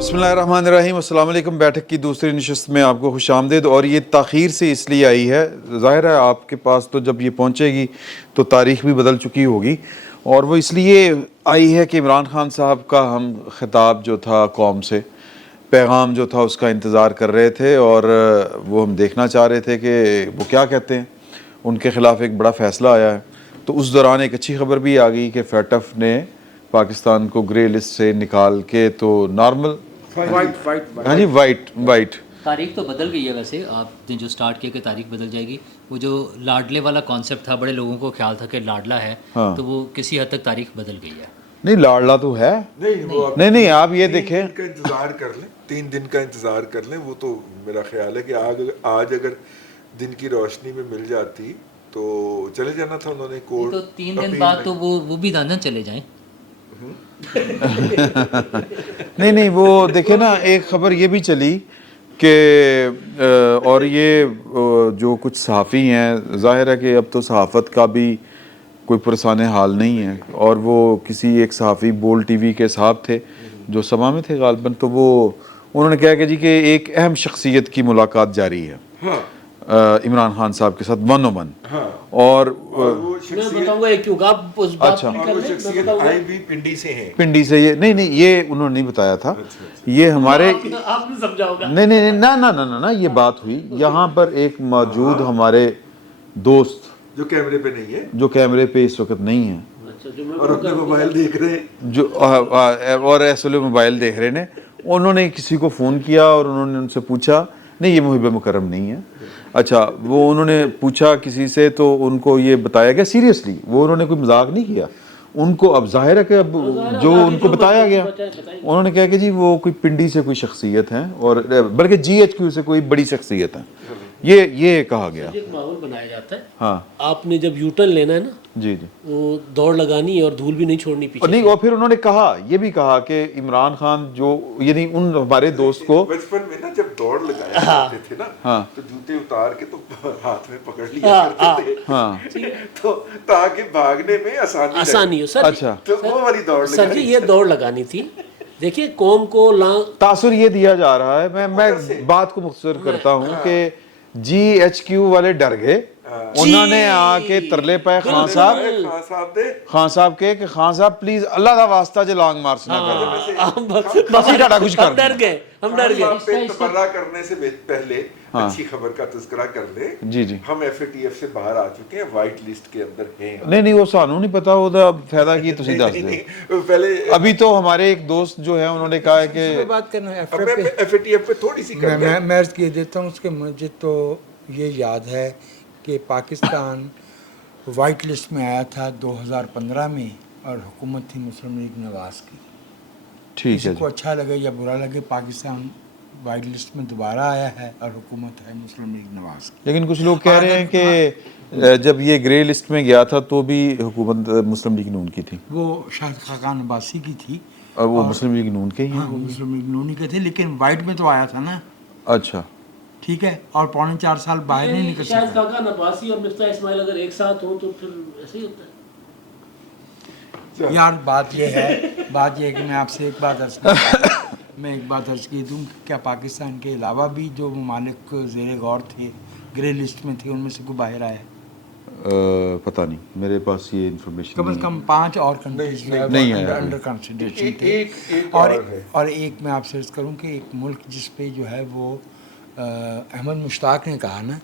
बिस्मिल्लाहिर्रहमानिर्रहीम। अस्सलाम वालेकुम। बैठक की दूसरी नशस्त में आपको खुश आमदीद। और ये ताख़ीर से इसलिए आई है, ज़ाहिर है आपके पास तो जब ये पहुँचेगी तो तारीख़ भी बदल चुकी होगी, और वो इसलिए आई है कि इमरान खान साहब का हम ख़िताब जो था कौम से, पैगाम जो था उसका इंतज़ार कर रहे थे, और वो हम देखना चाह रहे थे कि वो क्या कहते हैं। उनके ख़िलाफ़ एक बड़ा फ़ैसला आया है, तो उस दौरान एक अच्छी ख़बर भी आ गई कि फैटफ ने पाकिस्तान को ग्रे लिस्ट से निकाल के तो नॉर्मल हाँ जी वाइट तारीख तो बदल गई है। वैसे आपने जो स्टार्ट किया कि तारीख बदल जाएगी, वो जो लाडले वाला कॉन्सेप्ट था, बड़े लोगों को ख्याल था कि लाडला है, हाँ। तो वो किसी हद तक तारीख बदल गई है। नहीं, लाडला तो है। नहीं आप ये देखें, 3 दिन का इंतजार कर लें, 3 दिन का इंतजार कर लें। वो तो मेरा ख्याल है कि आज अगर दिन की रोशनी में मिल जाती तो चले जाना था उन्होंने कोर्ट। तो 3 दिन बाद तो वो भी लंदन चले जाएं। नहीं वो देखे ना, एक खबर ये भी चली कि और ये जो कुछ सहाफ़ी हैं, ज़ाहिर है कि अब तो सहाफ़त का भी कोई पुरसाने हाल नहीं है, और वो किसी एक सहाफ़ी बोल टीवी के साहब थे जो समा में थे गालबन, तो वो उन्होंने कहा कि जी कि एक अहम शख्सियत की मुलाकात जारी है इमरान खान साहब के साथ वन ओ वन। और वो मैं बताऊंगा एक क्यों आप उस बात अच्छा। भी कर लें, मैं शख्सियत बताऊंगा। आई भी पिंडी से हैं। पिंडी से ये नहीं ये उन्होंने नहीं बताया था। ये हमारे आपने समझा होगा। नहीं ना ये बात हुई यहाँ पर एक मौजूद हमारे दोस्त जो कैमरे पे नहीं है, जो कैमरे पे इस वक्त नहीं है, अच्छा, जो मैं और अपने मोबाइल देख रहे हैं, जो और ऐसे मोबाइल देख रहे ने, उन्होंने किसी को फ़ोन किया और उन्होंने उनसे पूछा, नहीं ये मुहिब मुकर्रम नहीं है। अच्छा, वो उन्होंने पूछा किसी से, तो उनको ये बताया गया सीरियसली, वो उन्होंने कोई मजाक नहीं किया उनको। अब जाहिर है कि अब जो उनको बताया गया, उन्होंने कहा कि जी वो कोई पिंडी से कोई शख्सियत है, और बल्कि GHQ से कोई बड़ी शख्सियत है, ये कहा गया। एक माहौल बनाया जाता है। हाँ आपने जब यूटर्न लेना है ना, जी वो दौड़ लगानी है और धूल भी नहीं छोड़नी और पीछे। नहीं, और फिर उन्होंने कहा, ये भी कहा कि इमरान खान जो यानी उन हमारे दोस्त को बचपन में ना जब दौड़ लगाया करते थे ना, हाँ। तो जूते उतार के तो हाथ में पकड़ लिया करते थे। हाँ तो ताकि भागने में आसानी हो सर। अच्छा, तो वो वाली दौड़ सर जी, लगानी। ये दौड़ लगानी थी। देखिए कौम को तासुर ये दिया जा रहा है, मैं बात को मुख्तसर करता हूँ कि GHQ वाले डर गए, उन्होंने आके तरले पाए खान साहब के कि खान साहब प्लीज अल्लाह दा वास्ता जे लॉन्ग मार्च ना करो, कुछ कर डर गए, हम डर गए। तबर्रा करने से पहले अच्छी खबर का तज़किरा कर ले। जी हम FATF से बाहर आ चुके हैं, वाइट लिस्ट के अंदर हैं। नहीं वो सानू नहीं पता, ਉਹਦਾ फायदा की ਤੁਸੀਂ ਦੱਸ ਦਿਓ। पहले अभी तो हमारे एक दोस्त जो है उन्होंने कहा है कि बात करना है FATF पे थोड़ी सी कर ले। मैं अर्ज किए देता हूँ। उसके मुझे तो ये याद है कि पाकिस्तान वाइट लिस्ट में आया था 2015 में, और हुकूमत थी मुस्लिम लीग नवाज की। ठीक है किसी को अच्छा लगे या बुरा लगे, पाकिस्तान वाइट लिस्ट में दोबारा आया है और हुकूमत है मुस्लिम लीग नवाज की। लेकिन कुछ लोग कह रहे हैं कि जब ये ग्रे लिस्ट में गया था तो भी हुकूमत मुस्लिम लीग नून की थी, वो शाहिद खाकान अब्बासी की थी, और वो मुस्लिम लीग नून के ही हाँ हैं। वो मुस्लिम लीग नून के थे, लेकिन वाइट में तो आया था ना। अच्छा ठीक है, और 3.25 साल बाहर नहीं निकल शायद सकता। काका नवासी और मिफ्ता इस्माइल अगर एक साथ हो तो फिर ऐसे ही होता है। यार बात ये है कि मैं आपसे एक बात अर्ज की दूँ, क्या पाकिस्तान के अलावा भी जो ममालिक ज़ेर गौर थे, ग्रे लिस्ट में थे, उनमें से कोई बाहर आया? पता नहीं, मेरे पास ये इन्फॉर्मेशन कम से कम 5 और कंट्रीज नहीं है अंडर कंसिडरेशन थे। एक और एक मैं आपसे अर्ज करूँ कि एक मुल्क जिस पे जो है वो अहमद मुश्ताक ने कहा ना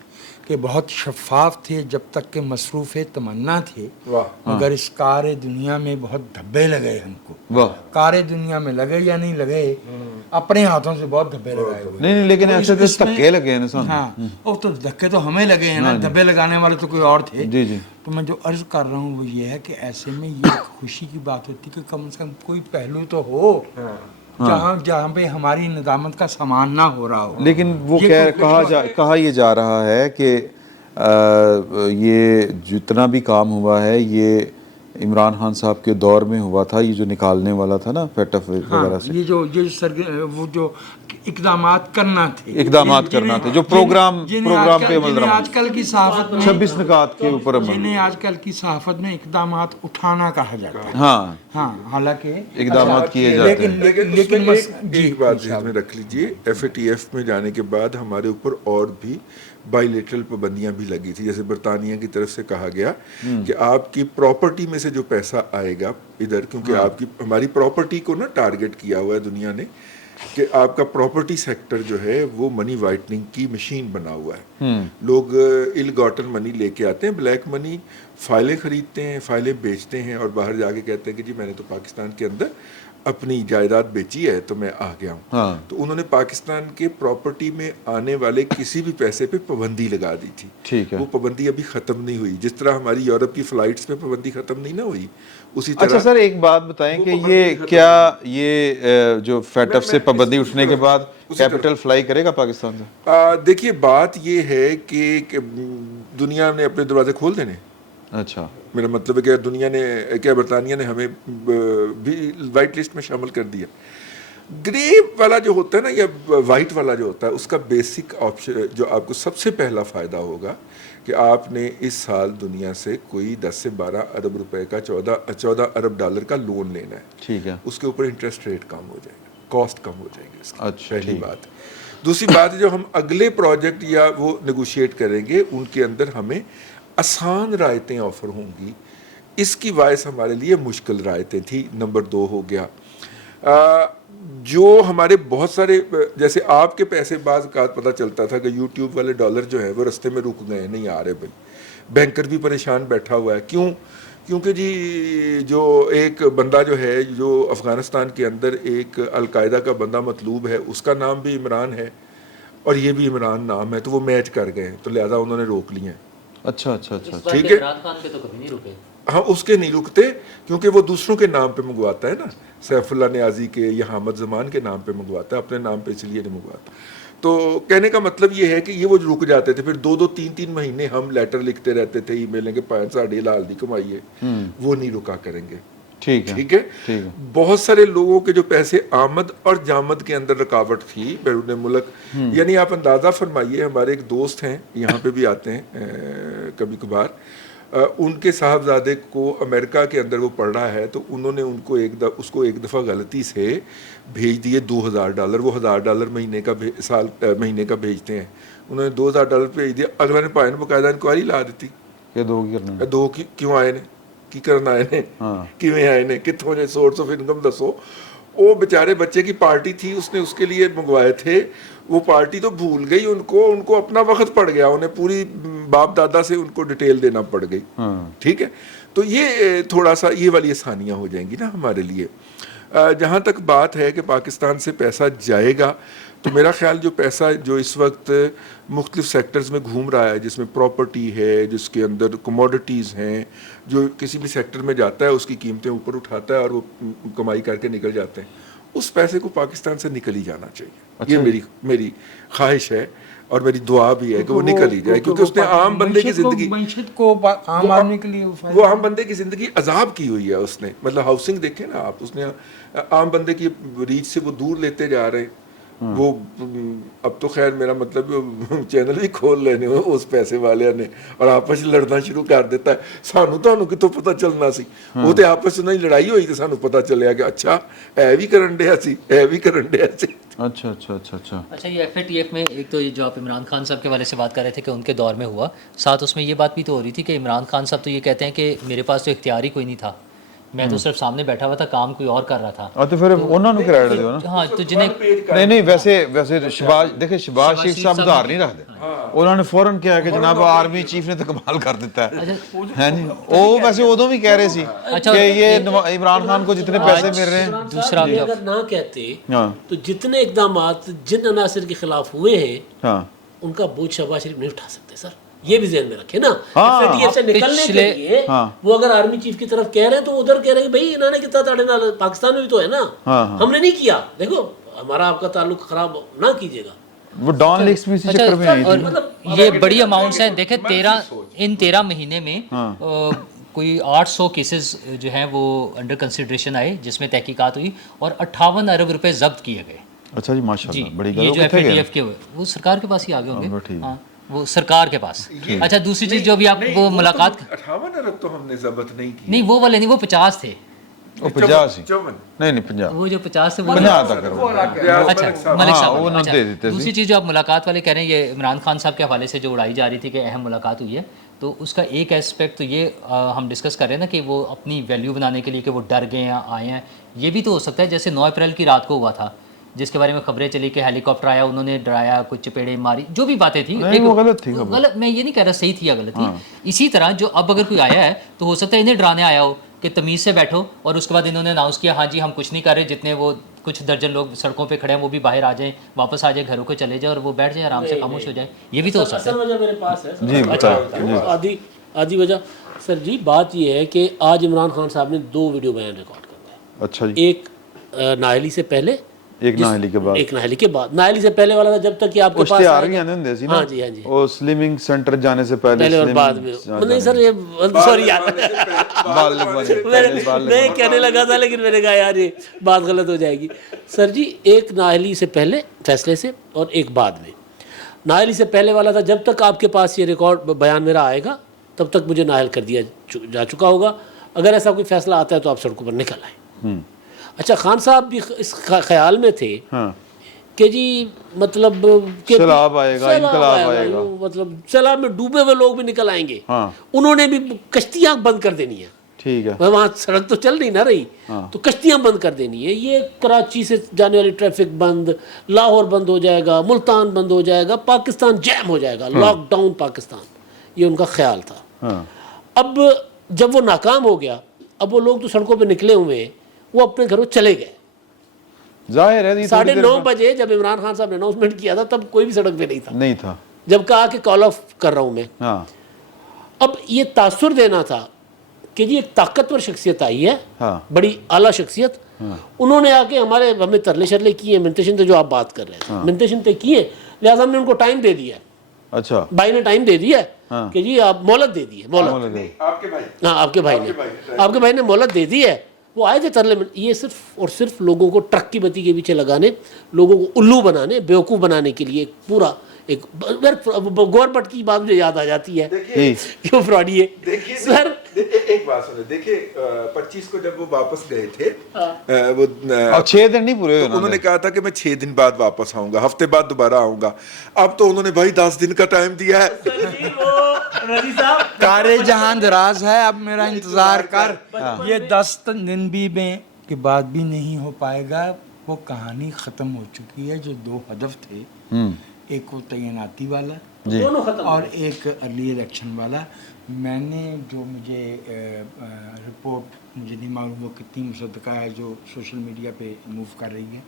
कि बहुत शफाफ थे जब तक के मसरूफ़ तमन्ना थे, मगर इस कार दुनिया में बहुत धब्बे लगे हमको। वाह, कार दुनिया में लगे या नहीं लगे, अपने हाथों से बहुत धब्बे लगाए हुए। नहीं लेकिन ऐसे तो धक्के लगे हैं ना सानू। हाँ, वो तो धक्के तो हमें लगे हैं ना, धब्बे लगाने वाले तो कोई और थे। जी जी। तो मैं जो अर्ज कर रहा हूँ वो ये है कि ऐसे में ये खुशी की बात होती है कि कम से कम कोई पहलू तो हो जहाँ पे हमारी निदामत का सामान ना हो रहा हो। लेकिन वो कहा ये जा रहा है कि ये जितना भी काम हुआ है ये इमरान खान साहब के दौर में हुआ था, ये जो निकालने वाला था ना FATF वगैरह हाँ, से, ये जो वो जो इकदामात करना थे, इकदामात करना थे, जो प्रोग्राम पे अमल जिन्हें आजकल की सहाफत में 26 निकात के ऊपर अमल, जिन्हें आजकल की सहाफत में इकदामात उठाना कहा जाता है। हाँ हाँ, हालांकि इकदामात किए जाते हैं। लेकिन एक बात ध्यान में रख लीजिए, FATF में जाने के बाद हमारे ऊपर और भी बाइलेटरल पाबंदियां भी लगी थी। जैसे बरतानिया की तरफ से कहा गया कि आपकी प्रॉपर्टी में से जो पैसा आएगा इधर, क्योंकि आपकी हमारी प्रॉपर्टी को ना टारगेट किया हुआ है दुनिया ने कि आपका प्रॉपर्टी सेक्टर जो है वो मनी वाइटनिंग की मशीन बना हुआ है। लोग इल गॉटन मनी लेके आते हैं, ब्लैक मनी, फाइलें खरीदते हैं, फाइलें बेचते हैं और बाहर जाके कहते हैं कि जी मैंने तो पाकिस्तान के अंदर अपनी जायदाद बेची है तो मैं आ गया हूँ। हाँ। तो उन्होंने पाकिस्तान के प्रॉपर्टी में आने वाले किसी भी पैसे पे पाबंदी लगा दी थी। ठीक है। वो पाबंदी अभी खत्म नहीं हुई, जिस तरह हमारी यूरोप की फ्लाइट्स पे पाबंदी खत्म नहीं ना हुई, उसी तरह। अच्छा सर, एक बात बताएं कि ये क्या ये जो FATF से पाबंदी उठने के बाद कैपिटल फ्लाई करेगा पाकिस्तान से? देखिए बात ये है कि दुनिया ने अपने दरवाजे खोल देने। अच्छा, मेरा मतलब है कि दुनिया ने, क्या बरतानिया ने हमें भी वाइट लिस्ट में शामिल कर दिया। ग्रे वाला जो होता है ना या वाइट वाला जो होता है, उसका बेसिक ऑप्शन जो आपको सबसे पहला फ़ायदा होगा कि आपने इस साल दुनिया से कोई 10 से 12 अरब रुपए का 14 अरब डॉलर का लोन लेना है। ठीक है। उसके ऊपर इंटरेस्ट रेट कम हो जाएगा, कॉस्ट कम हो जाएगी इसकी। अच्छा, पहली ठीक। बात। दूसरी बात, जो हम अगले प्रोजेक्ट या वो नेगोशिएट करेंगे उनके अंदर हमें आसान रायतें ऑफर होंगी। इसकी वाइस हमारे लिए मुश्किल रायतें थी। नंबर 2 हो गया जो हमारे बहुत सारे, जैसे आपके पैसे बाज़ का पता चलता था कि यूट्यूब वाले डॉलर जो है वो रास्ते में रुक गए, नहीं आ रहे भाई। बैंकर भी परेशान बैठा हुआ है, क्यों? क्योंकि जी जो एक बंदा जो है, जो अफ़गानिस्तान के अंदर एक अलकायदा का बंदा मतलूब है, उसका नाम भी इमरान है और ये भी इमरान नाम है, तो वो मैच कर गए, तो लिहाजा उन्होंने रोक लिए हैं। अच्छा अच्छा अच्छा, ठीक है। इमरान खान के तो कभी नहीं रुके। हाँ, उसके नहीं रुकते क्योंकि वो दूसरों के नाम पे मंगवाता है ना, सैफुल्लाह नियाज़ी के या हामिद ज़मान के नाम पे मंगवाता है, अपने नाम पे इसलिए नहीं मंगवाता। तो कहने का मतलब ये है कि ये वो रुक जाते थे, फिर 2-2 3-3 महीने हम लेटर लिखते रहते थे, ईमेलें के 5 साढ़े लाल दी कमाइए, वो नहीं रुका करेंगे। ठीक है, ठीक है। ठीक है। बहुत सारे लोगों के जो पैसे आमद और जामद के अंदर रुकावट थी बैरून मुल्क, यानी आप अंदाज़ा फरमाइए, हमारे एक दोस्त हैं यहाँ पे भी आते हैं कभी कभार, उनके साहबजादे को अमेरिका के अंदर वो पढ़ रहा है, तो उन्होंने उनको उसको एक दफ़ा गलती से भेज दिए $2000। वो $1000 महीने का भेजते हैं, उन्होंने $2000 भेज दिया। अगला ने पाए बाकायदा इंक्वायरी ला दी कि दो क्यों आए ने, की करना आए ने, हाँ। किवें आए ने, कितों ने सोर्स ऑफ इनकम दसो। वो बेचारे बच्चे की पार्टी थी, उसने उसके लिए मंगवाए थे, वो पार्टी तो भूल गई उनको अपना वक्त पड़ गया, उन्हें पूरी बाप दादा से उनको डिटेल देना पड़ गई। ठीक है। तो ये थोड़ा सा ये वाली आसानियाँ हो जाएंगी ना हमारे लिए। जहाँ तक बात है कि पाकिस्तान से पैसा जाएगा, तो मेरा ख्याल जो पैसा जो इस वक्त मुख्तलिफ सेक्टर्स में घूम रहा है, जिसमें प्रॉपर्टी है, जिसके अंदर कमोडिटीज़ हैं, जो किसी भी सेक्टर में जाता है उसकी कीमतें ऊपर उठाता है और वो कमाई करके निकल जाते हैं, उस पैसे को पाकिस्तान से निकल ही जाना चाहिए। अच्छा। ये मेरी ख्वाहिश है और मेरी दुआ भी है कि वो निकल ही जाए, क्योंकि उसने आम बंदे की जिंदगी आम आदमी के लिए वो आम बंदे की जिंदगी अजाब की हुई है उसने। मतलब हाउसिंग देखे ना आप, उसने आम बंदे की रीच से वो दूर लेते जा रहे हैं। वो अब तो खैर मेरा मतलब चैनल भी खोल लेने उस पैसे वाले ने और आपस में लड़ना शुरू कर देता है। सानू तो कितों पता चलना सी, वो तो आपस में लड़ाई हुई तो सानू पता चलिया कि अच्छा है भी करन दिया सी, है भी करन दिया सी। अच्छा अच्छा अच्छा अच्छा अच्छा, ये FATF में एक तो ये जो आप इमरान खान साहब के वाले से बात कर रहे थे कि उनके दौर में हुआ, साथ उसमें ये बात भी तो हो रही थी कि इमरान खान साहब तो ये कहते हैं कि मेरे पास तो इख्तियार ही कोई नहीं था, मैं तो सिर्फ सामने बैठा हुआ था, काम कोई और कर रहा था। तो फिर उन्होंने क्रेडिट दियो ना। हाँ, तो जिन्हें नहीं वैसे शहबाज देखे, शहबाज शरीफ साहब उधार नहीं रखते, उन्होंने फौरन किया कि जनाब आर्मी चीफ ने तो कमाल कर देता है नहीं। वो वैसे उदों भी कह रहे सी कि ये इमरान खान को जितने पैसे मिल रहे हैं। दूसरा अगर ना कहते तो जितने इकदामात जिन अनासर के खिलाफ हुए हैं उनका बोझ शहबाज शरीफ नहीं उठा सकते सर, ये भी ध्यान में रखे ना। FATF से निकलने के लिए वो अगर आर्मी चीफ की तरफ कह रहे हैं तो उधर कह रहे हैं भाई इन्होंने कितना ताड़े नाल, पाकिस्तान में भी तो है ना, हमने नहीं किया, देखो हमारा आपका ताल्लुक खराब ना कीजिएगा। वो डॉन लीग्स में इसी चक्कर में आई थी। और ये बड़ी अमाउंट्स हैं। देखे 13 महीने में کوئی 800 کیسز جو ہیں وہ انڈر کنسیڈریشن آئے جس میں تحقیقات ہوئی اور 58 ارب روپے ضبط کیے گئے. اچھا جی ماشاءاللہ, بڑی یہ جو FATF کے ہوئے وہ سرکار کے پاس ہی آگے ہوں گے. ہاں وہ سرکار کے پاس. اچھا دوسری چیز جو ابھی آپ وہ ملاقات 58 ارب تو ہم نے ضبط نہیں کی. نہیں وہ والے نہیں, وہ 50 تھے. وہ 50 نہیں 50, وہ جو 50 سے وہ اچھا ملک صاحب. دوسری چیز جو آپ ملاقات والے کہہ رہے ہیں یہ عمران خان صاحب کے حوالے سے جو اڑائی جا رہی تھی کہ اہم ملاقات ہوئی ہے, تو اس کا ایک ایسپیکٹ تو یہ ہم ڈسکس کر رہے ہیں نا کہ وہ اپنی ویلیو بنانے کے لیے کہ وہ ڈر گئے ہیں آئے ہیں. یہ بھی تو ہو سکتا ہے جیسے 9 اپریل کی رات کو ہوا تھا جس کے بارے میں خبریں چلی کہ ہیلی کاپٹر آیا, انہوں نے ڈرایا, کچھ چپیڑے ماری, جو بھی باتیں تھیں وہ غلط تھی. غلط میں یہ نہیں کہہ رہا صحیح تھی یا غلط تھی. اسی طرح جو اب اگر کوئی آیا ہے تو ہو سکتا ہے انہیں ڈرانے آیا ہو کہ تمیز سے بیٹھو, اور اس کے بعد انہوں نے اناؤنس کیا ہاں جی ہم کچھ نہیں کر رہے, جتنے وہ کچھ درجن لوگ سڑکوں پہ کھڑے ہیں وہ بھی باہر آ جائیں, واپس آ جائیں, گھروں کو چلے جائیں اور وہ بیٹھ جائیں آرام سے, خاموش ہو جائیں. یہ بھی تو ہو سکتا ہے. وجہ میرے پاس ہے جی آدھی وجہ سر جی بات یہ ہے کہ آج عمران خان صاحب نے 2 ویڈیو بیان ریکارڈ کروائے. اچھا جی, ایک نااہلی سے پہلے, ایک نااہلی کے بعد, ایک نااہلی کے بعد. نااہلی سے پہلے والا تھا جب تک کہ آپ کے پاس اشتہار نہیں آنے ہوندے سی نا. ہاں جی ہاں جی, وہ سلمنگ سینٹر جانے سے پہلے اور بعد میں نہیں سر یہ سوری یار میں کہنے لگا تھا لیکن میں نے کہا یار یہ بات غلط ہو جائے گی. سر جی ایک نااہلی سے پہلے فیصلے سے اور ایک بعد میں. نااہلی سے پہلے والا تھا جب تک آپ کے پاس یہ ریکارڈ بیان میرا آئے گا تب تک مجھے نااہل کر دیا جا چکا ہوگا. اگر ایسا کوئی فیصلہ آتا ہے تو آپ سڑکوں پر نکل آئیں. اچھا خان صاحب بھی اس خیال میں تھے کہ جی مطلب سیلاب آئے گا, انقلاب آئے گا, مطلب سیلاب میں ڈوبے ہوئے لوگ بھی نکل آئیں گے. انہوں نے بھی کشتیاں بند کر دینی ہیں. ٹھیک ہے, وہاں سڑک تو چل نہیں نہ رہی تو کشتیاں بند کر دینی ہے. یہ کراچی سے جانے والی ٹریفک بند, لاہور بند ہو جائے گا, ملتان بند ہو جائے گا, پاکستان جیم ہو جائے گا, لاک ڈاؤن پاکستان, یہ ان کا خیال تھا. اب جب وہ ناکام ہو گیا اب وہ لوگ تو سڑکوں پہ نکلے ہوئے ہیں, وہ اپنے گھروں چلے گئے. ظاہر ہے 9:30 بجے جب عمران خان صاحب نے اناؤنسمنٹ کیا تھا تب کوئی بھی سڑک پہ نہیں تھا. جب کہا کہ کال آف کر رہا ہوں میں, اب یہ تاثر دینا تھا کہ جی ایک طاقتور شخصیت آئی ہے, بڑی اعلیٰ شخصیت, انہوں نے آ کے ہمیں ترلے شرلے کیے, منتے شنتے جو آپ بات کر رہے تھے منتے شنتے کیے, لہٰذا ہم نے ان کو ٹائم دے دیا. اچھا بھائی نے ٹائم دے دیا کہ جی آپ مہلت دے دی ہے. مہلت آپ کے بھائی, ہاں آپ کے بھائی نے مہلت دے دی ہے. وہ آئے تھے ترلے میں, یہ صرف اور صرف لوگوں کو ٹرک کی بتی کے پیچھے لگانے, لوگوں کو الو بنانے, بیوقوف بنانے کے لیے پورا ایک گورنمنٹ کی بات مجھے یاد آ جاتی ہے کیوں فراڈی ہے سر. ایک بات سنیں, دیکھیں 25 کو جب وہ واپس گئے تھے وہ 6 دن نہیں پورے, انہوں نے کہا تھا کہ میں 6 دن بعد واپس آؤں گا, ہفتے بعد دوبارہ آؤں گا. اب تو انہوں نے بھائی 10 دن کا ٹائم دیا ہے. کار جہاں دراز ہے, اب میرا انتظار کر. یہ 10 دن بھی میں کے بعد بھی نہیں ہو پائے گا. وہ کہانی ختم ہو چکی ہے. جو 2 ہدف تھے, ایک وہ تعیناتی والا اور ایک ارلی الیکشن والا. میں نے جو مجھے رپورٹ مجھے نہیں معلوم وہ کتنی مصدقہ ہے جو سوشل میڈیا پہ موو کر رہی ہے,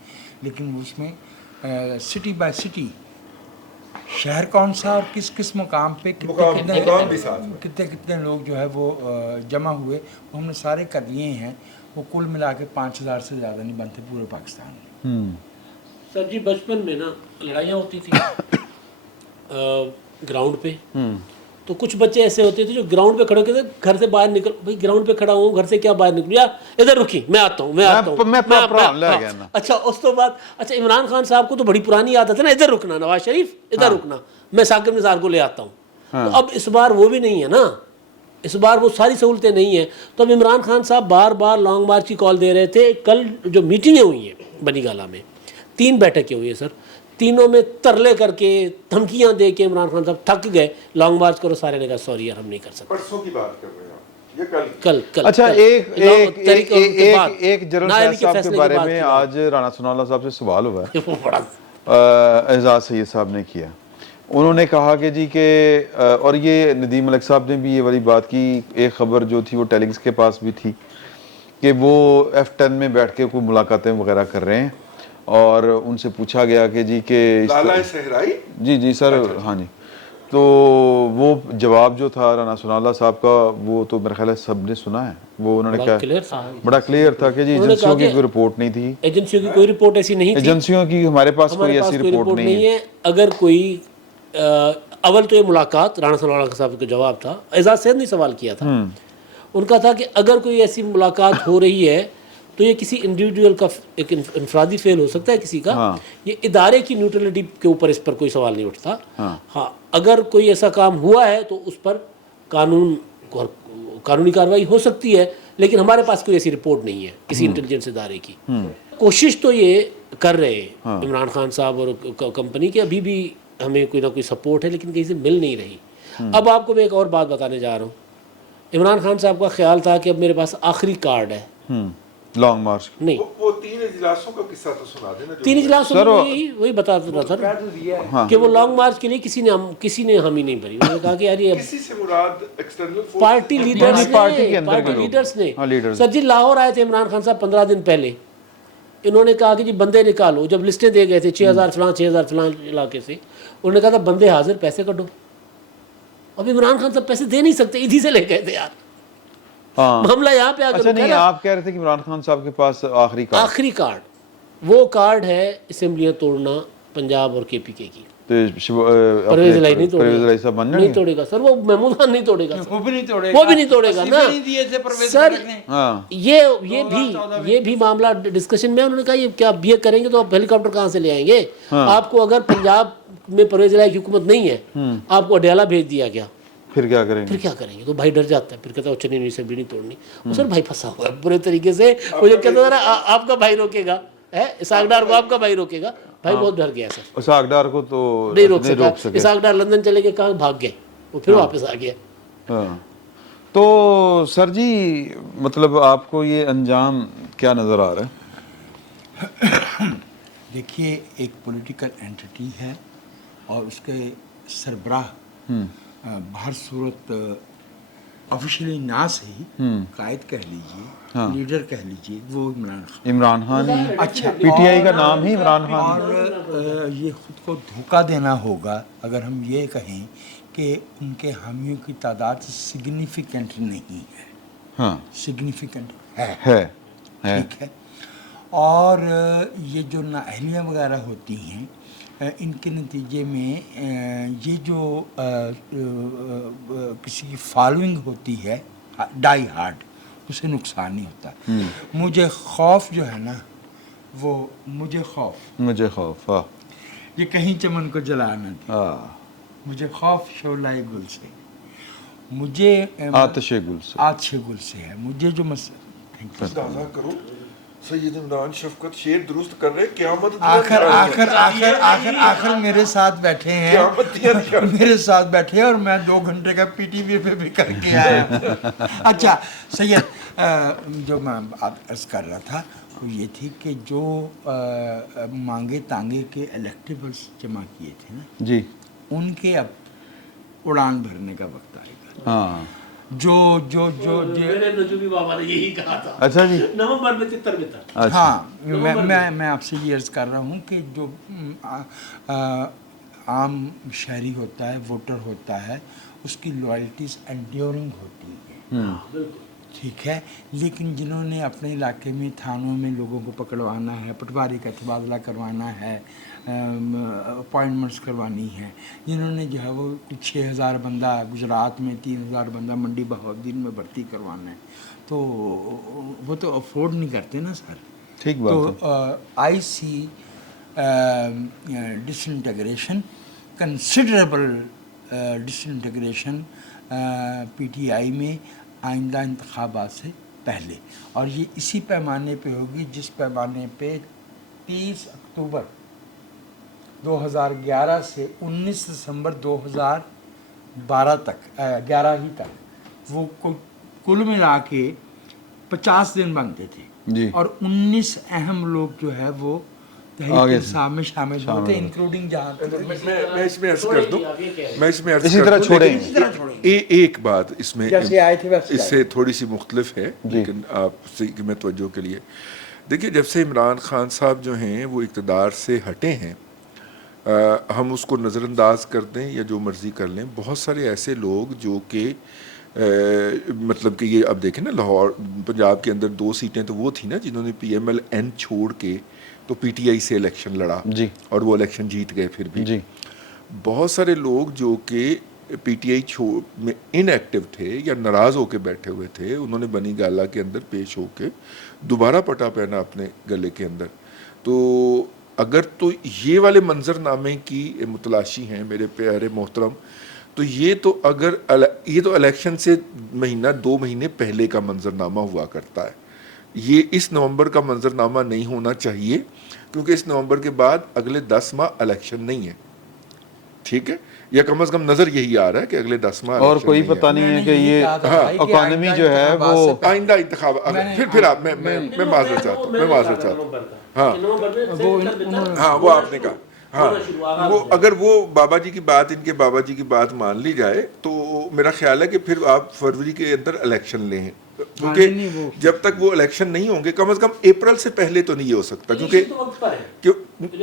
لیکن اس میں سٹی بائی سٹی شہر کون سا اور کس کس مقام پہ کتنے لوگ جو ہے وہ جمع ہوئے, وہ ہم نے سارے کر لیے ہیں. وہ کل ملا کے 5000 سے زیادہ نہیں بنتے پورے پاکستان میں. سر جی بچپن میں نا لڑائیاں ہوتی تھیں گراؤنڈ پہ, تو کچھ بچے ایسے ہوتے تھے جو گراؤنڈ پہ کھڑے ہوتے تھے, گھر سے باہر نکل, بھائی گراؤنڈ پہ کھڑا ہوں گھر سے کیا باہر نکلوں, یا ادھر رکی میں آتا ہوں. اچھا اس تو بعد اچھا عمران خان صاحب کو تو بڑی پرانی عادت ہے نا ادھر رکنا, نواز شریف ادھر رکنا, میں ثاقب نثار کو لے آتا ہوں. تو اب اس بار وہ بھی نہیں ہے نا, اس بار وہ ساری سہولتیں نہیں ہیں. تو اب عمران خان صاحب بار بار لانگ مارچ کی کال دے رہے تھے. کل جو میٹنگیں ہوئی ہیں بنی گالہ میں 3 بیٹھکیں ہوئی ہیں سر, تینوں میں ترلے کر کے دھمکیاں دے کے عمران خان صاحب تھک گئے, لانگ مارچ کرو, سارے نے کہا سوری یار ہم نہیں کر سکتے. پرسوں کی بات کر رہے ہیں آپ, یہ کل. اچھا ایک جنرل صاحب کے بارے میں آج رانا ثناءاللہ صاحب سے سوال ہوا ہے, اعزاز سید صاحب نے کیا. انہوں نے کہا کہ جی کہ اور یہ ندیم ملک صاحب نے بھی یہ والی بات کی, ایک خبر جو تھی وہ ٹیلنگز کے پاس بھی تھی کہ وہ F10 میں بیٹھ کے کوئی ملاقاتیں وغیرہ کر رہے ہیں, اور ان سے پوچھا گیا کہ جی کہ لالہ صحرائی, جی سر, ہاں جی. تو وہ جواب جو تھا رانا ثناءاللہ صاحب کا وہ تو میرے خیال ہے سب نے سنا ہے, وہ انہوں نے کہا بڑا کلیئر تھا کہ جی ایجنسیوں کی کوئی رپورٹ نہیں تھی, ایجنسیوں کی کوئی رپورٹ ایسی نہیں تھی, ایجنسیوں کی ہمارے پاس کوئی ایسی رپورٹ نہیں ہے. اگر کوئی اول تو یہ ملاقات رانا ثناءاللہ صاحب کا جواب تھا, اعزاز سید نے سوال کیا تھا, उनका था कि अगर कोई ऐसी मुलाकात हो रही है तो ये किसी इंडिविजुअल का एक इनफरादी फेल हो सकता है किसी का, ये इदारे की न्यूट्रलिटी के ऊपर इस पर कोई सवाल नहीं उठता। हाँ, अगर कोई ऐसा काम हुआ है तो उस पर कानूनी कार्रवाई हो सकती है, लेकिन हमारे पास कोई ऐसी रिपोर्ट नहीं है किसी इंटेलिजेंस इदारे की। कोशिश तो ये कर रहे हैं इमरान खान साहब और कंपनी के, अभी भी हमें कोई ना कोई सपोर्ट है लेकिन कहीं से मिल नहीं रही। अब आपको मैं एक और बात बताने जा रहा हूँ। इमरान खान साहब का ख्याल था कि अब मेरे पास आखिरी कार्ड है, लॉन्ग मार्च नहीं वो 3 इजलासों का किस्सा तो सुना देना। 3 इजलासों में वही बता रहा था कि वो लॉन्ग मार्च के लिए किसी ने हामी नहीं भरी। उन्होंने कहा कि यार ये किसी से मुराद एक्सटर्नल पार्टी लीडर्स ने सर जी लाहौर आए थे इमरान खान साहब 15 दिन पहले। इन्होंने कहा कि जी बंदे निकालो, जब लिस्टें दे गए थे 6000 फलां इलाके से, उन्होंने कहा था बंदे हाजिर, पैसे कटो। अब इमरान खान साहब पैसे दे नहीं सकते, इधी से ले गए थे यार। मामला यहाँ पे अच्छा नहीं, आप कह रहे थे कि इमरान खान साहब के पास आखिरी कार्ड वो कार्ड है असेंबलियां तोड़ना पंजाब और केपीके की। परवेज इलाही नहीं तोड़ेगा सर, वो महमूद खान नहीं तोड़ेगा, वो भी नहीं तोड़ेगा ना सर। ये भी मामला डिस्कशन में उन्होंने कहा ये क्या ये करेंगे तो आप हेलीकॉप्टर कहाँ से ले आएंगे? आपको अगर पंजाब में परवेज इलाही की हुकूमत नहीं है, आपको अडयाला भेज दिया गया, फिर क्या करेंगे? तो भाई डर जाता है, फिर कहता है चलिए नहीं असेंबली नहीं तोड़नी। वो सर भाई फंसा हुआ है बुरे तरीके से। वो जब कहता था आपका भाई रोकेगा, इसाक डार को आपका भाई रोकेगा, भाई बहुत डर गया सर। इसाक डार को तो नहीं रोक सका। इसाक डार लंदन चले गए, कहाँ भाग गए, वो फिर वापस आ गया। तो सर जी मतलब आपको ये अंजाम क्या नजर आ रहा है? देखिए, एक पॉलिटिकल एंटिटी है और उसके सरबराह हर सूरत ऑफिशियली ना सही कायद कह लीजिए, लीडर कह लीजिए, वो इमरान खान ही। अच्छा, पीटीआई का नाम ही इमरान खान। और ये खुद को धोखा देना होगा अगर हम ये कहें कि उनके हामियों की तादाद सिग्निफिकेंट नहीं है। हाँ, सिग्निफिकेंट है ठीक है। और ये जो नाअहलियाँ वगैरह होती हैं, इनके नतीजे में ये जो किसी की फॉलोइंग होती है डाई हार्ड, उसे नुकसान नहीं होता। मुझे खौफ जो है ना, वो मुझे खौफ ये कहीं चमन को जला न दे। मुझे खौफ शोलाए गुल से, मुझे आतिशे गुल से है। मुझे जो अंदाजा करो सैयद इमरान शफकत शेर दुरुस्त कर रहे, क़यामत आखिर मेरे साथ बैठे हैं, मेरे साथ बैठे और मैं 2 घंटे का पीटीवी पे भी करके आया। अच्छा सैयद, जो मैं अर्ज कर रहा था वो ये थी कि जो मांगे तांगे के इलेक्टिबल्स जमा किए थे ना जी, उनके अब उड़ान भरने का वक्त आएगा। हाँ, जो मेरे नजूमी बाबा ने यही कहा था। अच्छा जी, नवंबर में तितर में था। अच्छा। हाँ, मैं आपसे ये अर्ज कर रहा हूँ कि जो आम शहरी होता है, वोटर होता है, उसकी लॉयल्टीज एंड्योरिंग होती है, ठीक है। लेकिन जिन्होंने अपने इलाके में थानों में लोगों को पकड़वाना है, पटवारी का तबादला करवाना है, अपॉइंटमेंट्स करवानी है, जिन्होंने जो है वो 6000 बंदा गुजरात में, 3000 बंदा मंडी बहाउद्दीन में भर्ती करवाना है, तो वो तो अफोर्ड नहीं करते ना सर। ठीक बात है। तो आई सी डिसइंटीग्रेशन, कंसिडरेबल डिसइंटीग्रेशन पीटीआई में आइंदा इंतखाबात से पहले, और ये इसी पैमाने पे होगी जिस पैमाने पे 30 अक्टूबर 2011 से 19 दिसंबर 2012 तक 11 ही तक वो कुल मिला के 50 दिन बनते थे जी। और 19 अहम लोग जो है वो तहरीक इंसाफ में शामिल होते, इंक्लूडिंग जहाँ मैं इसमें अर्ज कर दूं, इसी तरह छोड़ें। एक बात इसमें जैसे आए थे वैसे इससे थोड़ी सी मुख्तलिफ है, लेकिन आपसे कि मैं तवज्जो के लिए देखिए, जब से इमरान खान साहब जो हैं वो इक़्तिदार से हटे हैं, हम उसको नज़रअंदाज कर दें या जो मर्ज़ी कर लें, बहुत सारे ऐसे लोग जो कि मतलब कि ये अब देखें ना, लाहौर पंजाब के अंदर 2 सीटें तो वो थी ना जिन्होंने PMLN छोड़ के तो PTI से इलेक्शन लड़ा जी, और वो इलेक्शन जीत गए। फिर भी जी, बहुत सारे लोग जो कि پی ٹی آئی میں ان ایکٹیو تھے یا ناراض ہو کے بیٹھے ہوئے تھے, انہوں نے بنی گالا کے اندر پیش ہو کے دوبارہ پٹا پہنا اپنے گلے کے اندر. تو اگر تو یہ والے منظر نامے کی متلاشی ہیں میرے پیارے محترم, تو یہ تو الیکشن سے مہینہ 2 مہینے پہلے کا منظر نامہ ہوا کرتا ہے. یہ اس نومبر کا منظر نامہ نہیں ہونا چاہیے, کیونکہ اس نومبر کے بعد اگلے 10 ماہ الیکشن نہیں ہے, ٹھیک ہے, یا کم از کم نظر یہی آ رہا ہے کہ اگلے 10 ماہ اور کوئی پتہ نہیں ہے کہ یہ اکانومی جو ہے وہ آئندہ انتخاب. پھر آپ میں معذرت چاہتا ہوں, ہاں وہ آپ نے کہا, ہاں وہ اگر وہ بابا جی کی بات, ان کے بابا جی کی بات مان لی جائے تو میرا خیال ہے کہ پھر آپ فروری کے اندر الیکشن لیں, کیونکہ جب تک وہ الیکشن نہیں ہوں گے, کم از کم اپریل سے پہلے تو نہیں یہ ہو سکتا, کیونکہ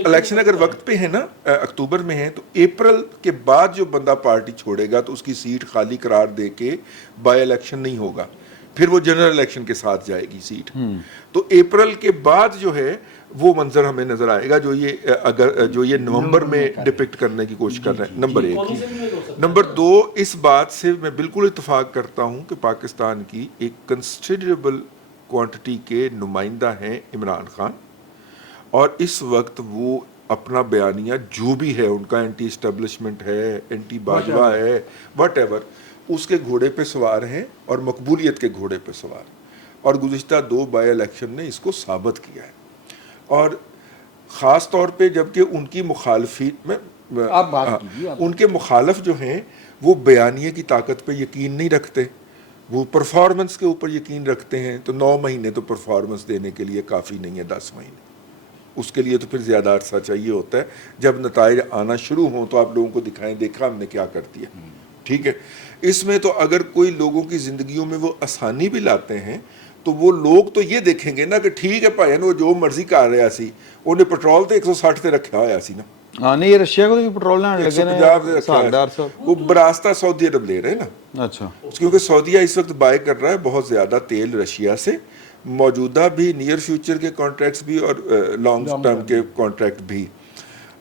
الیکشن اگر وقت پہ ہے نا, اکتوبر میں ہے, تو اپریل کے بعد جو بندہ پارٹی چھوڑے گا تو اس کی سیٹ خالی قرار دے کے بائی الیکشن نہیں ہوگا, پھر وہ جنرل الیکشن کے ساتھ جائے گی سیٹ. تو اپریل کے بعد جو ہے وہ منظر ہمیں نظر آئے گا جو یہ نومبر میں ڈپکٹ کرنے کی کوشش کر رہے ہیں. نمبر 1. نمبر 2, اس بات سے میں بالکل اتفاق کرتا ہوں کہ پاکستان کی ایک کنسیڈریبل کوانٹٹی کے نمائندہ ہیں عمران خان, اور اس وقت وہ اپنا بیانیہ جو بھی ہے ان کا, اینٹی اسٹیبلشمنٹ ہے, اینٹی باجوہ ہے, واٹ ایور, اس کے گھوڑے پہ سوار ہیں اور مقبولیت کے گھوڑے پہ سوار, اور گزشتہ 2 بائی الیکشن نے اس کو ثابت کیا ہے. اور خاص طور پہ جبکہ ان کی مخالفین میں ان کے مخالف جو ہیں وہ بیانیے کی طاقت پہ یقین نہیں رکھتے, وہ پرفارمنس کے اوپر یقین رکھتے ہیں. تو 9 مہینے تو پرفارمنس دینے کے لیے کافی نہیں ہے, 10 مہینے اس کے لیے تو پھر زیادہ عرصہ چاہیے ہوتا ہے. جب نتائج آنا شروع ہوں تو آپ لوگوں کو دکھائیں, دیکھا ہم نے کیا کر دیا, ٹھیک ہے. اس میں تو اگر کوئی لوگوں کی زندگیوں میں وہ آسانی بھی لاتے ہیں تو وہ لوگ تو یہ دیکھیں گے نا کہ ٹھیک ہے بھائی وہ جو مرضی کر رہا سی, انہیں پٹرول تو 160 تے رکھا ہوا سی نا, ہاں نہیں, یہ رشیا کو بھی پٹرول نہ لگے نا, وہ براستہ سعودی عرب لے رہے ہیں نا. اچھا, کیونکہ سعودیہ اس وقت بائی کر رہا ہے بہت زیادہ تیل رشیا سے, موجودہ بھی, نیئر فیوچر کے کانٹریکٹس بھی, اور لانگ ٹرم کے کانٹریکٹ بھی.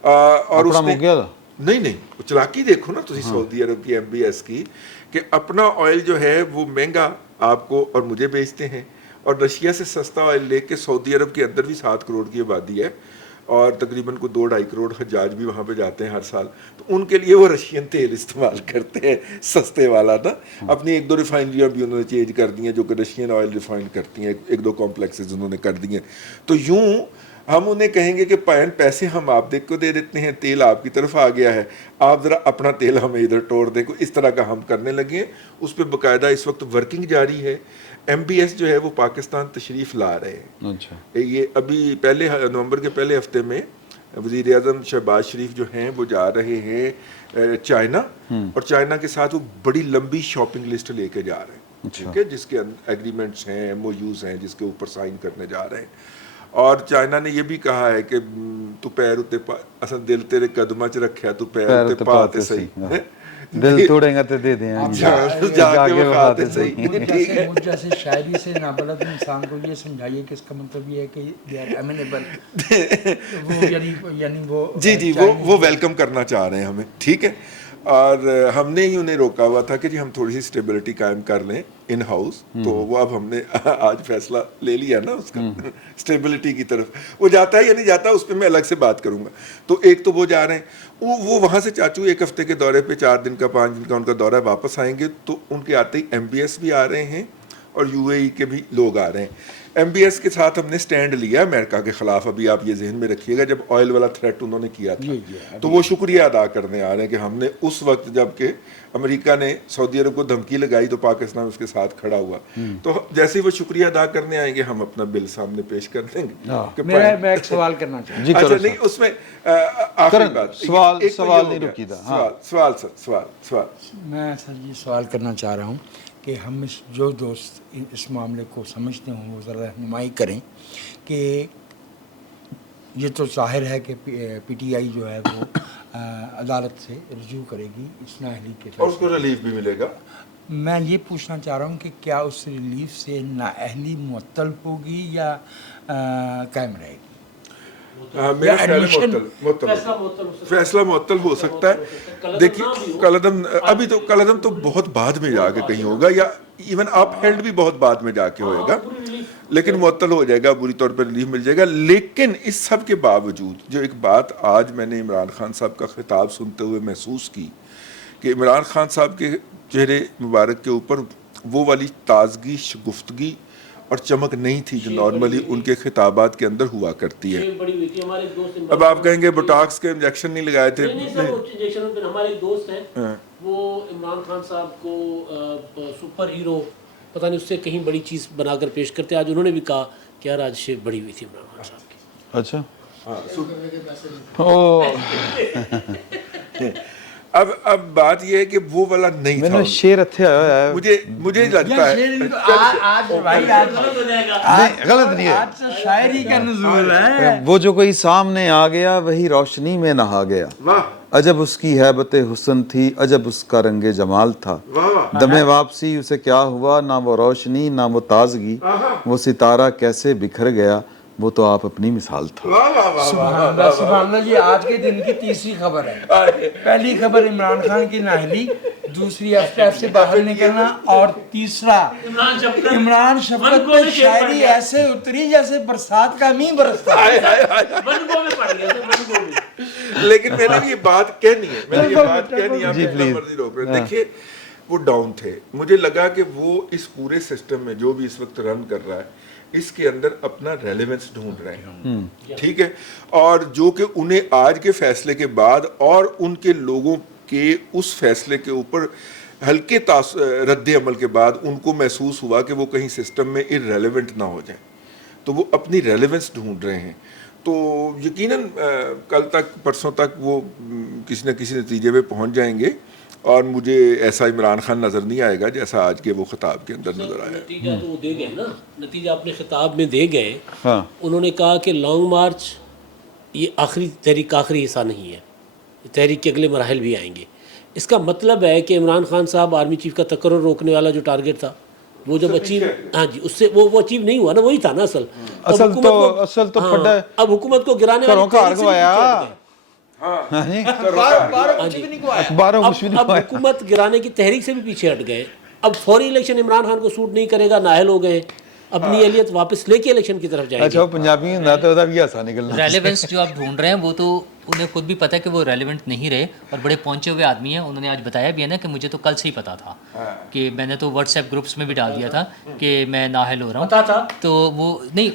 اور اس میں نہیں چلاکی دیکھو نا تسی سعودی عرب کی MBS کی, کہ اپنا آئل جو ہے وہ مہنگا آپ کو اور مجھے بیچتے ہیں, اور رشیا سے سستا آئل لے کے سعودی عرب کے اندر بھی 7 کروڑ کی آبادی ہے, اور تقریباً کو 2-2.5 کروڑ حجاج بھی وہاں پہ جاتے ہیں ہر سال. تو ان کے لیے وہ رشین تیل استعمال کرتے ہیں سستے والا نا. اپنی 1-2 ریفائنریاں بھی انہوں نے چینج کر دی ہیں جو کہ رشین آئل ریفائن کرتی ہیں, 1-2 کمپلیکسز انہوں نے کر دی ہیں. تو یوں ہم انہیں کہیں گے کہ پیسے ہم آپ کو دے دیتے ہیں, تیل آپ کی طرف آ گیا ہے, آپ ذرا اپنا تیل ہمیں ادھر توڑ دیں, اس طرح کا ہم کرنے لگے ہیں. اس پہ باقاعدہ اس وقت ورکنگ جاری ہے. MBS جو ہے وہ پاکستان تشریف لا رہے ہیں. اچھا, یہ ابھی نومبر کے پہلے ہفتے میں وزیر اعظم شہباز شریف جو ہیں وہ جا رہے ہیں چائنا, اور چائنا کے ساتھ وہ بڑی لمبی شاپنگ لسٹ لے کے جا رہے ہیں, ٹھیک ہے, جس کے ایگریمنٹس ہیں, MOUs ہیں, جس کے اوپر سائن کرنے جا رہے ہیں. اور چائنا نے یہ بھی کہا ہے کہ تو پیر اتے اصل دل تیرے قدمہ چ رکھیا, تو پیر اتے پا تے صحیح, دل توڑیں گا تو دے دیں, جا کے بخاتے صحیح. مجھ جیسے شاعری سے نابلد انسان کو یہ سمجھائیے کہ اس کا مطلب یہ ہے کہ دے آر امیبل, یعنی وہ جی وہ ویلکم کرنا چاہ رہے ہیں ہمیں, ٹھیک ہے. اور ہم نے ہی انہیں روکا ہوا تھا کہ جی ہم تھوڑی سی اسٹیبلٹی قائم کر لیں ان ہاؤس, تو وہ اب ہم نے آج فیصلہ لے لیا نا اس کا اسٹیبلٹی کی طرف. وہ جاتا ہے یا نہیں جاتا اس پہ میں الگ سے بات کروں گا. تو ایک تو وہ جا رہے ہیں, وہ وہاں سے چاچو 1 ہفتے کے دورے پہ, 4 دن کا 5 دن کا ان کا دورہ, واپس آئیں گے. تو ان کے آتے ہی MBS بھی آ رہے ہیں اور UAE کے بھی لوگ آ رہے ہیں. MBS کے ساتھ ہم نے سٹینڈ لیا امریکہ کے خلاف. ابھی آپ یہ ذہن میں رکھیے گا, جب آئل والا تھریٹ انہوں نے کیا تھا تو وہ شکریہ ادا کرنے آ رہے ہیں کہ ہم نے اس وقت جب کہ امریکہ نے سعودی عرب کو دھمکی لگائی تو پاکستان اس کے ساتھ کھڑا ہوا. تو جیسے ہی وہ شکریہ ادا کرنے آئیں گے ہم اپنا بل سامنے پیش کر دیں گے. میں ایک سوال کرنا چاہتا ہوں. اچھا نہیں, اس میں آخری بات, سوال نہیں رکیدہ, سوال میں سر یہ سوال کرنا چاہ رہا ہوں کہ ہم جو دوست اس معاملے کو سمجھتے ہوں وہ ذرا رہنمائی کریں کہ یہ تو ظاہر ہے کہ PTI جو ہے وہ عدالت سے رجوع کرے گی اس نااہلی کے, اور اس کو ریلیف بھی ملے گا. میں یہ پوچھنا چاہ رہا ہوں کہ کیا اس ریلیف سے نااہلی معطل ہوگی یا قائم رہے گی؟ میرا خیال ہے فیصلہ معطل ہو سکتا ہے. دیکھیے کالعدم تو بہت بعد میں جا کے کہیں ہوگا, یا ایون اپ ہیلڈ بھی بہت بعد میں جا کے ہوئے گا, لیکن معطل ہو جائے گا, بری طور پر ریلیف مل جائے گا. لیکن اس سب کے باوجود جو ایک بات آج میں نے عمران خان صاحب کا خطاب سنتے ہوئے محسوس کی کہ عمران خان صاحب کے چہرے مبارک کے اوپر وہ والی تازگی, شگفتگی اور چمک نہیں تھی جو نارملی ان کے خطابات کے اندر ہوا کرتی ہے. اب آپ کہیں گے بوٹاکس کے انجیکشن نہیں لگائے تھے. ہمارے ایک دوست ہیں وہ عمران خان صاحب کو سپر ہیرو پتہ نہیں اس سے کہیں بڑی چیز بنا کر پیش کرتے. آج انہوں نے بھی کہا کہ یار آج شیپ بڑی ہوئی تھی عمران خان صاحب کی. اچھا اب بات یہ ہے کہ وہ والا نہیں تھا. شیر اچھا مجھے لگتا ہے غلط نہیں ہے, شاعری کا نزول ہے. وہ جو کوئی سامنے آ گیا وہی روشنی میں نہا گیا, عجب اس کی ہیبت حسن تھی, عجب اس کا رنگ جمال تھا, دم واپسی اسے کیا ہوا, نہ وہ روشنی نہ وہ تازگی, وہ ستارہ کیسے بکھر گیا, وہ تو آپ اپنی مثال تھا. سبحان اللہ جی. آج کے دن کی تیسری خبر ہے. پہلی خبر عمران خان کی نااہلی, دوسری ایف ایف سے باہر نکلنا, اور تیسرا عمران شفقت پہ شاعری ایسے اتری جیسے برسات کا مینہ برستا ہے. لیکن میں نے یہ بات کہنی ہے, آپ جتنا مرضی روک رہے. دیکھیے وہ ڈاؤن تھے. مجھے لگا کہ وہ اس پورے سسٹم میں جو بھی اس وقت رن کر رہا ہے اس کے اندر اپنا ریلیونس ڈھونڈ رہے ہیں. ٹھیک ہے, اور جو کہ انہیں آج کے فیصلے کے بعد اور ان کے لوگوں کے اس فیصلے کے اوپر ہلکے رد عمل کے بعد ان کو محسوس ہوا کہ وہ کہیں سسٹم میں ارریلیونٹ نہ ہو جائیں, تو وہ اپنی ریلیونس ڈھونڈ رہے ہیں. تو یقیناً کل تک پرسوں تک وہ کسی نہ کسی نتیجے پہ پہنچ جائیں گے, اور مجھے ایسا عمران خان نظر نہیں آئے گا جیسا آج کے وہ خطاب کے اندر نظر آیا. نتیجہ تو وہ دے گئے نا, نتیجہ اپنے خطاب میں دے گئے. انہوں نے کہا کہ لانگ مارچ یہ آخری تحریک, آخری حصہ نہیں ہے, تحریک کے اگلے مراحل بھی آئیں گے. اس کا مطلب ہے کہ عمران خان صاحب آرمی چیف کا تقرر روکنے والا جو ٹارگٹ تھا وہ جب اچیو, ہاں جی, اس سے وہ اچیو نہیں ہوا نا, وہی تھا نا اصل. اب حکومت کو گرانے اب حکومت گرانے کی تحریک سے بھی پیچھے ہٹ گئے. اب فوری الیکشن عمران خان کو سوٹ نہیں کرے گا, نااہل ہو گئے, اپنی اہلیت واپس لے کے الیکشن کی طرف جائیں گے. اچھا پنجابی بھی آسان نکلنا. ریلیونس جو آپ ڈھونڈ رہے ہیں وہ تو انہیں خود بھی پتہ ہے کہ وہ ریلیونٹ نہیں رہے, اور بڑے پہنچے ہوئے آدمی ہیں. انہوں نے آج بتایا بھی ہے نا کہ مجھے تو کل سے ہی پتا تھا, کہ میں نے تو واٹس ایپ گروپس میں بھی ڈال دیا تھا کہ میں نااہل ہو رہا ہوں. تو وہ نہیں,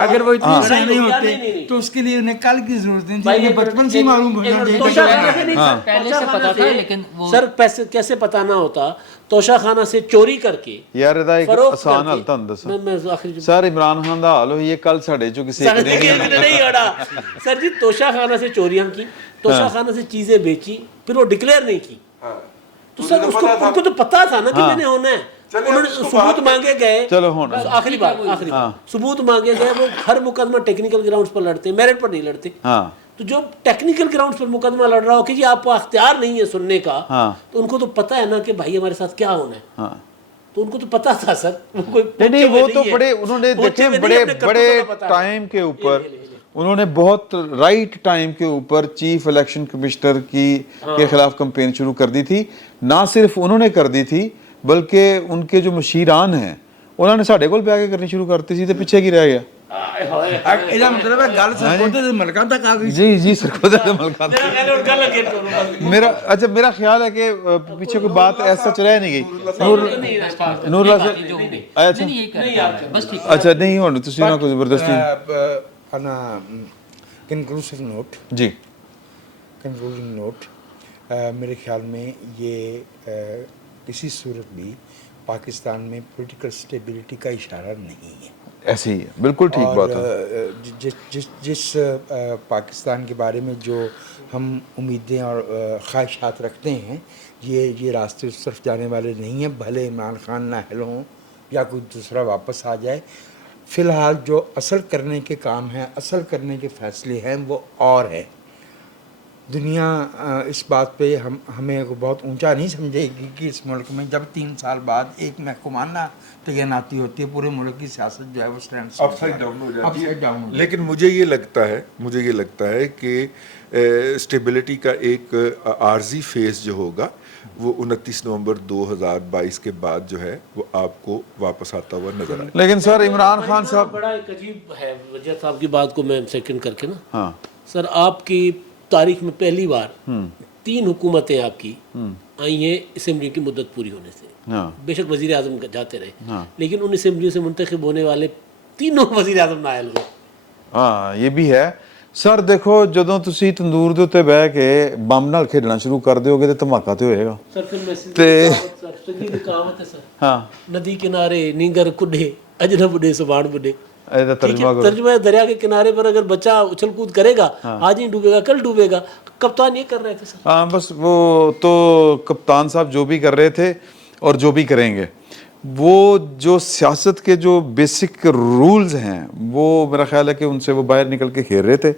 اگر وہ اتنے سیانے ہوتے تو اس کے لیے انہیں کل کی ضرورت نہیں, بچپن سے معلوم ہونا چاہیے. پہلے سے پتا تھا, لیکن وہ سر پیسے کیسے پتا نہ ہوتا. توشہ خانہ سے چوری کر کے یار ਇਹਦਾ ਇੱਕ ਆਸਾਨ ਹੱਲ ਤੁਹਾਨੂੰ ਦੱਸਾਂ ਸਰ ਇਮਰਾਨ ਖਾਨ ਦਾ ਹਾਲ ਹੋਈ ਹੈ ਕੱਲ ਸਾਡੇ ਚੋਂ ਕਿਸੇ نہیں اڑا. سر جی توشہ خانہ سے چوریاں کی, توشہ خانہ سے چیزیں بیچی, پھر وہ ڈکلیئر نہیں کی. تو سر ان کو تو پتا تھا نا کہ میں نے ہونا ہے. انہوں نے ثبوت مانگے گئے. آخری بات ثبوت مانگے گئے. وہ ہر مقدمہ ٹیکنیکل گراؤنڈز پر لڑتے, میرٹ پر نہیں لڑتے. تو جو ٹیکنیکل گراؤنڈز پر مقدمہ لڑ رہا ہو کہ جی آپ کو اختیار نہیں ہے سننے کا, تو ان کو تو پتہ ہے نا کہ بھائی ہمارے ساتھ کیا ہونا ہے. تو ان کو تو پتا تھا سر. نہیں, وہ تو بڑے انہوں نے دیکھیں بڑے ٹائم کے اوپر انہوں نے بہت رائٹ ٹائم کے اوپر چیف الیکشن کمشنر کے خلاف کمپین شروع کر دی تھی. نہ صرف انہوں نے کر دی تھی بلکہ ان کے جو مشیران ہیں انہوں نے ساڈے کول پہ آ کے کرنی شروع کرتی تھی, تو پیچھے کی رہ گیا. مطلب ہے گل سرکوتے سے ملکاں تک آ گئی. جی سرکوتے سے ملکاں تک. میرا خیال ہے کہ پیچھے کوئی بات ایسا چلا نہیں گئی. نور اللہ سے اچھا نہیں ہونا تسی نہ کوئی زبردستی. انا کنکلوسیو نوٹ, جی کنکلوژن نوٹ, میرے خیال میں یہ کسی صورت بھی پاکستان میں پولیٹیکل سٹیبلٹی کا اشارہ نہیں ہے. ایسے ہی ہے, بالکل ٹھیک بات ہے. جس پاکستان کے بارے میں جو ہم امیدیں اور خواہشات رکھتے ہیں, یہ راستے اس طرف جانے والے نہیں ہیں. بھلے عمران خان نااہل ہوں یا کوئی دوسرا واپس آ جائے, فی الحال جو اصل کرنے کے کام ہیں, اصل کرنے کے فیصلے ہیں وہ اور ہیں. दुनिया इस बात पे हमें बहुत ऊंचा नहीं समझेगी कि इस मुल्क में जब 3 साल बाद एक महकुमाना तैनाती होती है, पूरे मुल्क की सियासत जो है वो स्टैंड अपसाइड डाउन हो जाती है। लेकिन मुझे ये लगता है कि स्टेबिलिटी का एक आर्जी फेज जो होगा वो 29 नवंबर 2022 के बाद जो है वो आपको वापस आता हुआ नजर आए। लेकिन सर इमरान खान साहब, बड़ा एक अजीब है वजह साहब की बात को मैं सेकंड करके ना, हाँ सर आपकी तारीख में पहली बार 3 हुकूमतें आपकी आई हैं असेंबली की मुद्दत पूरी होने से। हाँ बेशक वजीर आजम जाते रहे, हाँ। लेकिन उन असेंबलियों से मुंतखब होने वाले तीनों वजीर आजम नायल हुए। हाँ ये भी है सर। देखो ਜਦੋਂ ਤੁਸੀਂ ਤੰਦੂਰ ਦੇ ਉੱਤੇ ਬਹਿ ਕੇ ਬੰਬ ਨਾਲ ਖੇਡਣਾ ਸ਼ੁਰੂ ਕਰ ਦਿਓਗੇ ਤੇ ਧਮਾਕਾ ਤੇ ਹੋਏਗਾ। सर फिर मैसेज ਤੇ सर संगीत कहावत है सर, हाँ नदी किनारे नीगर कुडे अजनब बुढ़े सुबान बुढ़े। ਇਹਦਾ ठीक ਤਰਜਮਾ है, ਕਰੋ। तर्जुमा है, दरिया के किनारे पर अगर बच्चा उछल कूद करेगा आज ही डूबेगा कल डूबेगा। कप्तान ये कर रहे थे सर। हाँ बस वो तो कप्तान साहब जो भी कर रहे थे और जो भी करेंगे, वो जो सियासत के जो बेसिक रूल्स हैं वो मेरा ख्याल है कि उनसे वो बाहर निकल के खेल रहे थे।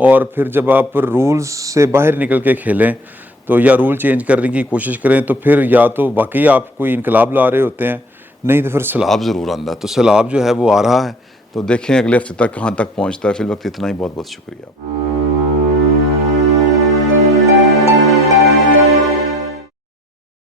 और फिर जब आप रूल्स से बाहर निकल के खेलें तो या रूल चेंज करने की कोशिश करें तो फिर या तो वाकई आप कोई इनकलाब ला रहे होते हैं, नहीं तो फिर सैलाब ज़रूर आंदा। तो सैलाब जो है वो आ रहा है, तो देखें अगले हफ्ते तक कहाँ तक पहुँचता है। फिर वक्त इतना ही, बहुत बहुत शुक्रिया।